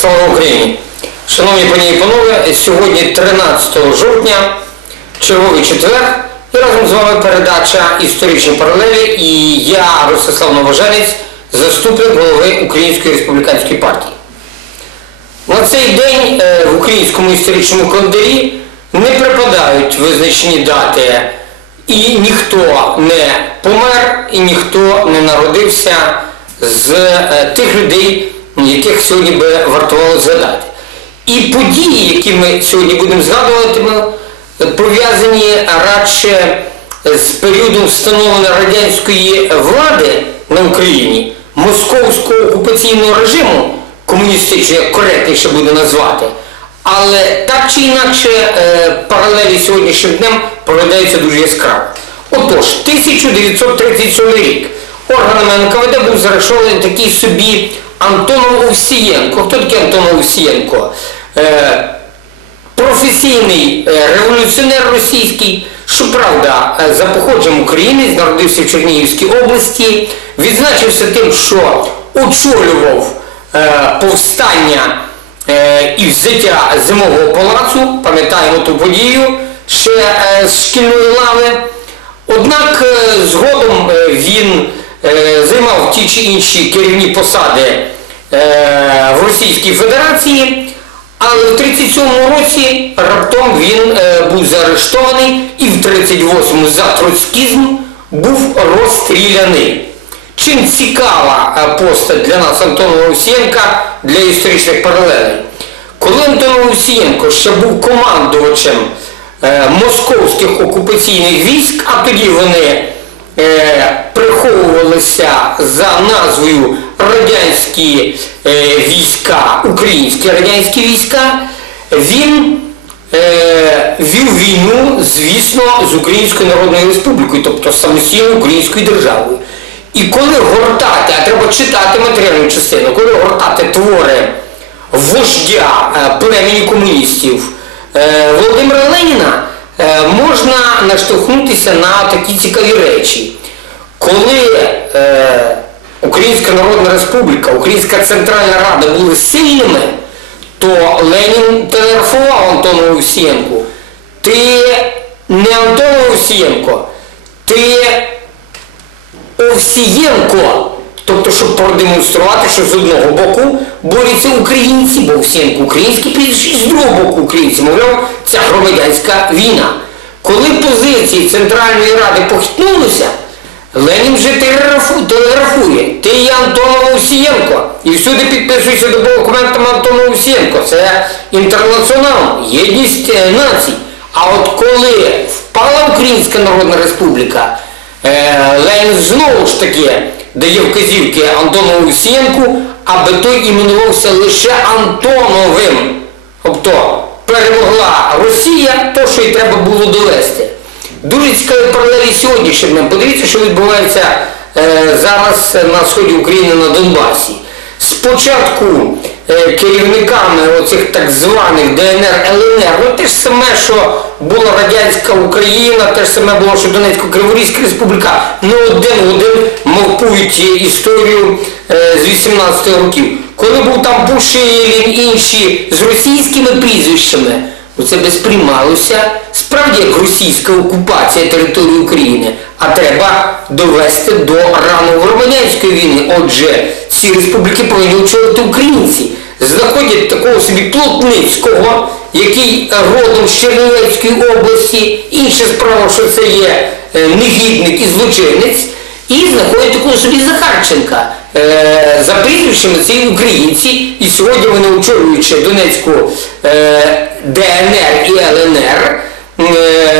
Слава Україні! Шановні пані і панове, сьогодні 13 жовтня, черговий четвер, і разом з вами передача Історичні паралелі і я, Ростислав Новоженець, заступник голови Української республіканської партії. На цей день е, в українському історичному календарі не припадають визначені дати, і ніхто не помер, і ніхто не народився з е, тих людей, яких сьогодні би вартувало згадати. І події, які ми сьогодні будемо згадувати, пов'язані радше з періодом встановлення радянської влади на Україні, московського окупаційного режиму, комуністичного, як коректніше буде назвати. Але так чи інакше е, паралелі сьогоднішнім днем проглядаються дуже яскраво. Отож, 1937 рік органами НКВД був заарештований такий собі Антонов Овсієнко. Хто такий Антонов Овсієнко? Е, професійний е, революціонер російський, щоправда, е, за походженням українець, народився в Чернігівській області, відзначився тим, що очолював е, повстання е, і взяття зимового палацу, пам'ятаємо ту подію ще е, з шкільної лави. Однак е, згодом е, він е, займав ті чи інші керівні посади в Російській Федерації, але в 37-му році раптом він е, був заарештований і в 38-му за троцкізм був розстріляний. Чим цікава е, постать для нас Антона Овсієнка для історичних паралелей? Коли Антон Овсієнко ще був командувачем е, московських окупаційних військ, а тоді вони приховувалися за назвою радянські е, війська, українські радянські війська, він е, вів війну, звісно, з Українською Народною Республікою, тобто самостійною українською державою. І коли гортати, а треба читати матеріальну частину, коли гортати твори вождя е, племені комуністів Володимира Леніна, можна наштовхнутися на такі цікаві речі. Коли е, Українська Народна Республіка, Українська Центральна Рада були сильними, то Ленін телеграфував Антону Овсієнку. Ти не Антон Овсієнко, ти Овсієнко. Тобто, щоб продемонструвати, що з одного боку борються українці, бо Овсієнко український і з другого боку українці, мовляв, ця громадянська війна. Коли позиції Центральної Ради похитнулися, Ленін вже телеграфує. Ти є Антонов Овсієнко. І всюди підписується до документами Антонов Овсієнко. Це інтернаціонал, єдність е, націй. А от коли впала Українська Народна Республіка, е, Ленін знову ж таки дає вказівки Антонову Овсієнку, аби той іменувався лише Антоновим. Тобто перемогла Росія, то, що й треба було довести. Дуже цікаві паралелі сьогоднішнім днем. Подивіться, що відбувається е, зараз на сході України на Донбасі. Спочатку е, керівниками оцих так званих ДНР, ЛНР, ну те ж саме, що була радянська Україна, те ж саме було, що Донецько-Криворізька республіка, не один в один мовпують історію е, з 18 років. Коли був там Бушилін, інші з російськими прізвищами, Ну, це би сприймалося справді як російська окупація території України, а треба довести до рано громадянської війни. Отже, ці республіки повинні очолити українці. Знаходять такого собі Плотницького, який родом з Чернівецької області, інша справа, що це є е, негідник і злочинець, і знаходять такого собі Захарченка. Е, За прізвищами ці українці, і сьогодні вони очолюючи Донецьку е, ДНР і ЛНР,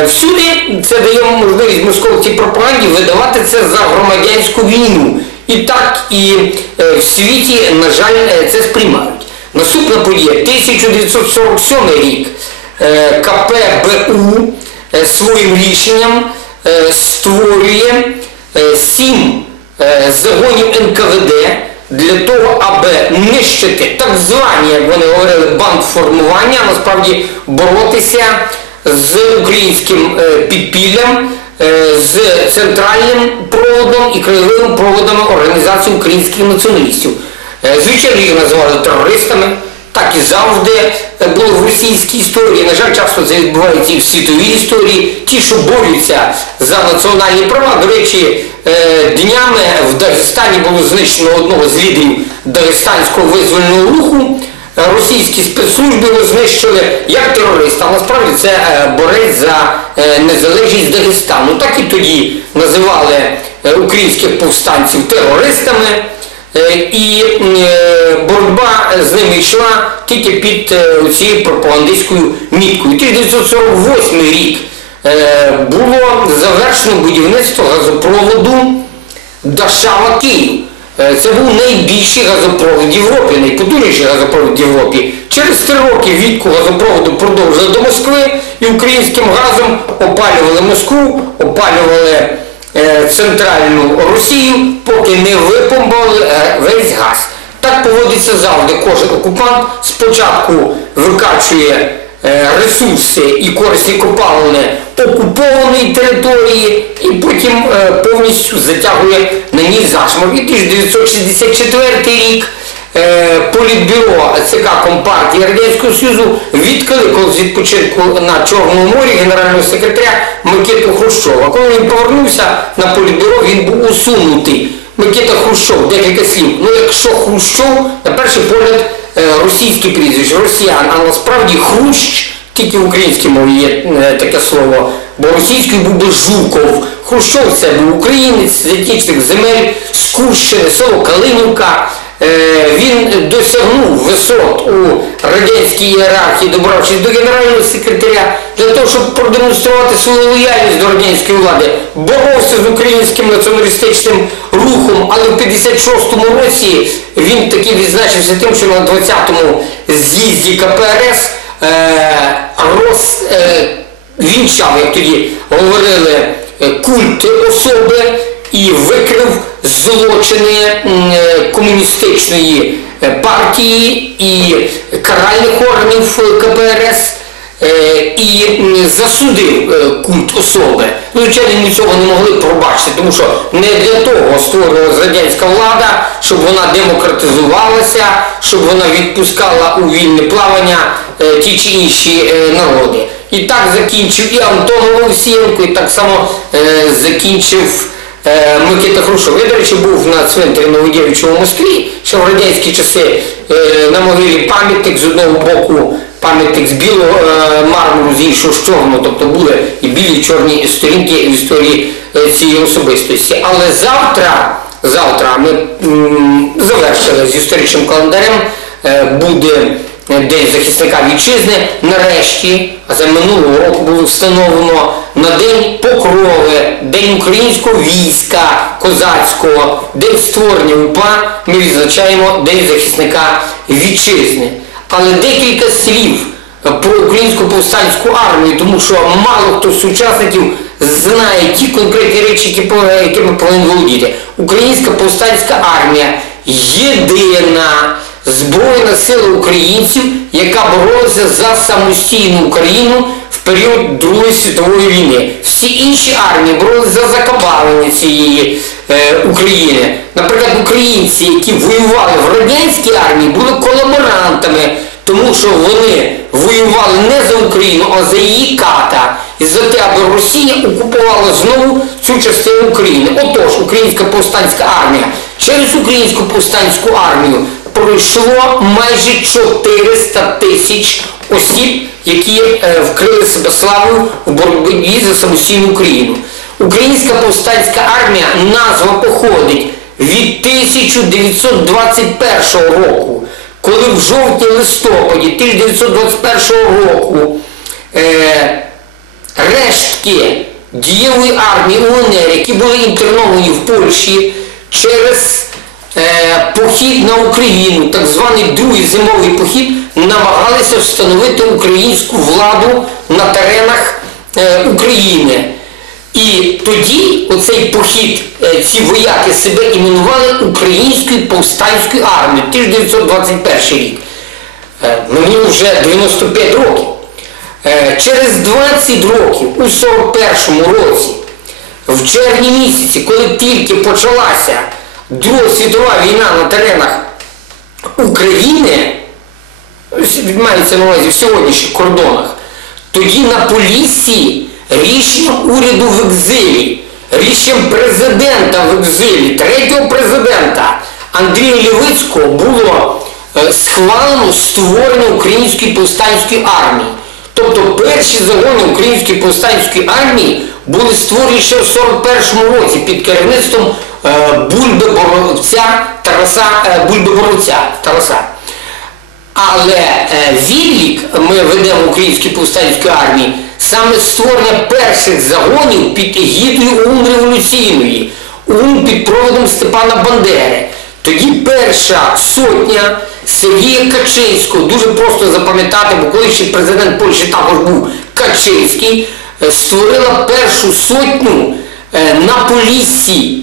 всюди це дає можливість московській пропаганді видавати це за громадянську війну. І так і е, в світі, на жаль, е, це сприймають. Наступна подія 1947 рік е, КПБУ е, своїм рішенням е, створює е, сім е, загонів НКВД для того, аби нищити так звані, як вони говорили, бандформування, а насправді боротися з українським е, підпіллям, е, з центральним проводом і краєвим проводами Організації українських націоналістів. Е, Звичайно, їх називали терористами, так і завжди було в російській історії. На жаль, часто це відбувається і в світовій історії. Ті, що борються за національні права, до речі, днями в Дагестані було знищено одного з лідерів Дагестанського визвольного руху. Російські спецслужби його знищили як терориста, насправді це е, борець за е, незалежність Дагестану. Так і тоді називали е, українських повстанців терористами. І боротьба з ними йшла тільки під цією пропагандистською міткою. 1948 рік було завершено будівництво газопроводу Дашава Київ. Е, Це був найбільший газопровод в Європі, найпотужніший газопровод в Європі. Через три роки відку газопроводу продовжили до Москви і українським газом опалювали Москву, опалювали е, центральну Росію, поки не випомбали е, весь газ. Так поводиться завжди кожен окупант. Спочатку викачує ресурси і корисні копалини окупованої території і потім е, повністю затягує на ній зашморг. І 1964 рік е, Політбюро ЦК Компартії Радянського Союзу відкликало з відпочинку на Чорному морі генерального секретаря Микиту Хрущова. Коли він повернувся на Політбюро, він був усунутий. Микита Хрущов, декілька слів. Ну якщо Хрущов, на перший погляд, е, прізвища, прізвище, росіян, а насправді Хрущ, тільки в українській є е, таке слово, бо російською був би Жуков. Хрущов це був українець з етнічних земель, з Курщини, село Калинівка. Е, Він досягнув висот у радянській ієрархії, добравшись до генерального секретаря, для того, щоб продемонструвати свою лояльність до радянської влади, боровся з українським націоналістичним рухом, але в 56-му році він таки відзначився тим, що на 20-му з'їзді КПРС е, роз, е, вінчав, як тоді говорили, культ особи і викрив злочини е, комуністичної е, партії і каральних органів е, КПРС і засудив культ особи. Ну, Звичайно, цього не могли пробачити, тому що не для того створювалася радянська влада, щоб вона демократизувалася, щоб вона відпускала у вільне плавання ті чи інші народи. І так закінчив і Антон Олексієнко, і так само закінчив Микита Хрущов. Я, до речі, був на цвинтарі Новодєвичому Москві, ще в радянські часи е, на могилі пам'ятник з одного боку, пам'ятник з білого е, мармуру, з іншого з чорного, тобто були і білі і чорні сторінки в історії е, цієї особистості. Але завтра, завтра ми завершили з історичним календарем, е, буде День захисника вітчизни, нарешті, а за минулого року було встановлено на День Покрови, День українського війська козацького, День створення УПА, ми відзначаємо День захисника вітчизни. Але декілька слів про українську повстанську армію, тому що мало хто з сучасників знає ті конкретні речі, якими повинен володіти. Українська повстанська армія єдина збройна сила українців, яка боролася за самостійну Україну в період Другої світової війни. Всі інші армії боролися за закабалення цієї е, України. Наприклад, українці, які воювали в радянській армії, були колаборантами, тому що вони воювали не за Україну, а за її ката. І за те, аби Росія окупувала знову цю частину України. Отож, українська повстанська армія через українську повстанську армію пройшло майже 400 тисяч осіб, які е, вкрили себе славою в боротьбі за самостійну Україну. Українська повстанська армія назва походить від 1921 року, коли в жовтні-листопаді 1921 року е, рештки дієвої армії УНР, які були інтерновані в Польщі через похід на Україну, так званий другий зимовий похід, намагалися встановити українську владу на теренах е, України. І тоді оцей похід, е, ці вояки себе іменували Українською повстанською армією, 1921 рік. Е, Мені вже 95 років. Е, Через 20 років, у 41-му році, в червні місяці, коли тільки почалася Друга світова війна на теренах України, мається на увазі в сьогоднішніх кордонах, тоді на Поліссі рішенням уряду в екзилі, рішенням президента в екзилі, третього президента Андрія Лівицького було е, схвалено створення української повстанської армії. Тобто перші загони української повстанської армії були створені ще в 41-му році під керівництвом е, Тараса е, Тараса. Але е, відлік ми ведемо українській повстанської армії саме створення перших загонів під егідою УН революційної, УН під проводом Степана Бандери. Тоді перша сотня Сергія Качинського, дуже просто запам'ятати, бо колишній президент Польщі також був Качинський, створила першу сотню на Поліссі,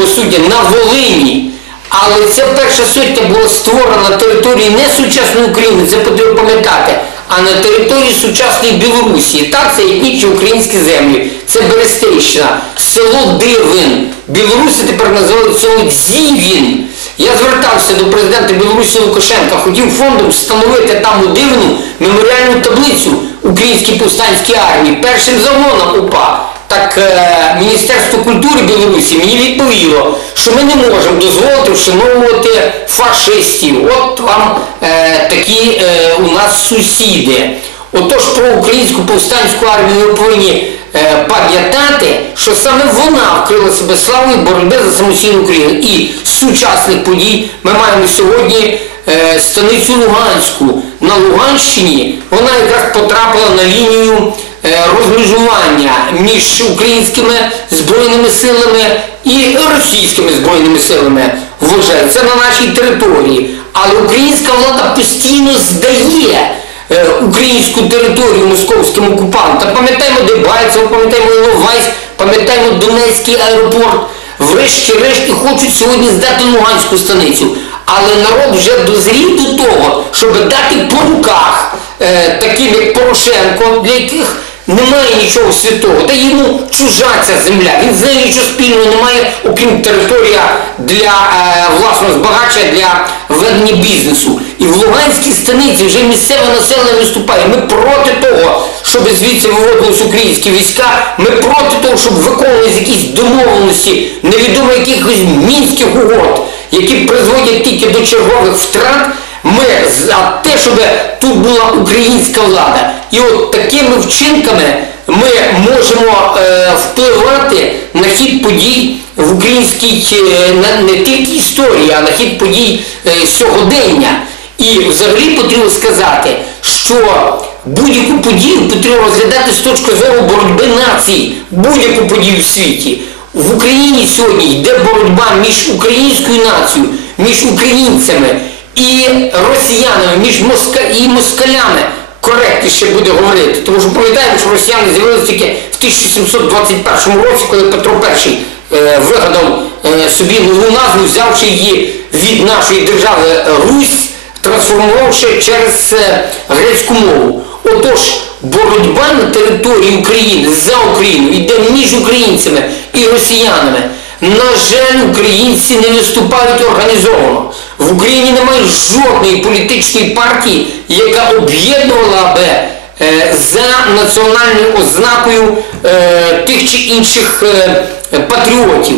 по суті, на Волині. Але ця перша сотня була створена на території не сучасної України, це потрібно пам'ятати, а на території сучасної Білорусі. Так, це етнічні українські землі. Це Берестейщина, село Дивин. Білорусі тепер називають село Дзівін. Я звертався до президента Білорусі Лукашенка, хотів фондом встановити там у Дивну меморіальну таблицю Українській повстанській армії, першим загоном УПА. Так е, Міністерство культури Білорусі мені відповіло, що ми не можемо дозволити вшановувати фашистів. От вам е, такі е, у нас сусіди. Отож про українську повстанську армію ми повинні е, пам'ятати, що саме вона вкрила себе славою боротьби за самостійну Україну. І сучасних подій ми маємо сьогодні е, станицю Луганську. На Луганщині вона якраз потрапила на лінію е, розмежування між українськими збройними силами і російськими збройними силами. Вважаю, це на нашій території. Але українська влада постійно здає е, українську територію московським окупантам. Пам'ятаємо Дебальцево, пам'ятаємо Іловайськ, пам'ятаємо Донецький аеропорт. Врешті-решт і хочуть сьогодні здати Луганську станицю. Але народ вже дозрів до того, щоб дати по руках е, таким як Порошенко, для яких немає нічого святого, та йому чужа ця земля. Він з нею нічого спільного не має, окрім територія для е, власного збагачення для ведення бізнесу. І в Луганській станиці вже місцеве населення виступає. Ми проти того, щоб звідси виводились українські війська. Ми проти того, щоб виконувались якісь домовленості, невідомо якихось мінських угод, які призводять тільки до чергових втрат. Ми за те, щоб тут була українська влада. І от такими вчинками ми можемо е, впливати на хід подій в українській е, не тільки історії, а на хід подій е, сьогодення. І взагалі потрібно сказати, що будь-яку подію потрібно розглядати з точки зору боротьби націй, будь-яку подію в світі. В Україні сьогодні йде боротьба між українською нацією, між українцями і росіянами, між моска... і москалями. Коректніше буде говорити, тому що пам'ятаємо, що росіяни з'явилися тільки в 1721 році, коли Петро І е, вигадав е, собі нову назву, взявши її від нашої держави Русь, трансформувавши через е, грецьку мову. Отож, боротьба на території України за Україну йде між українцями і росіянами. На жаль, українці не виступають організовано. В Україні немає жодної політичної партії, яка об'єднувала би е, за національною ознакою е, тих чи інших е, патріотів.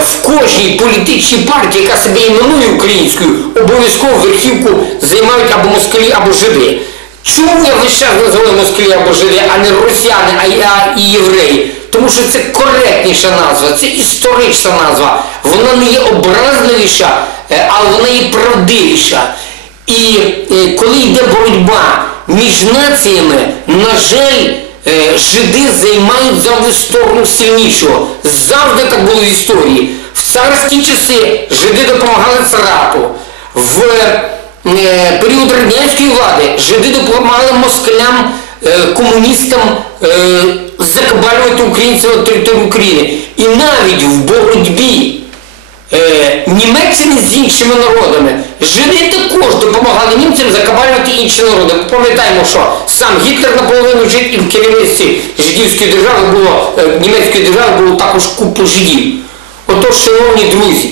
В кожній політичній партії, яка себе іменує українською, обов'язково верхівку займають або москалі, або жиди. Чому я весь час називаю москалі або жиди, а не росіяни, а і, і євреї? Тому що це коректніша назва, це історична назва. Вона не є образливіша, е, але вона є правдивіша. І е, коли йде боротьба між націями, на жаль, е, жиди займають завжди сторону сильнішого. Завжди так було в історії. В царські часи жиди допомагали царату. В період радянської влади жиди допомагали москалям, комуністам закабалювати українців на територію України. І навіть в боротьбі е, Німеччини з іншими народами жиди також допомагали німцям закабалювати інші народи. Пам'ятаємо, що сам Гітлер наполовину жив і в керівництві жидівської держави було, е, німецької держави було також купу жидів. Отож, шановні друзі,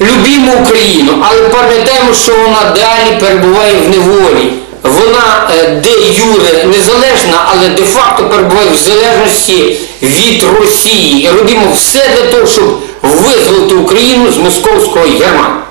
любімо Україну, але пам'ятаємо, що вона далі перебуває в неволі. Вона е, де юре незалежна, але де-факто перебуває в залежності від Росії. І робимо все для того, щоб визволити Україну з московського ярма.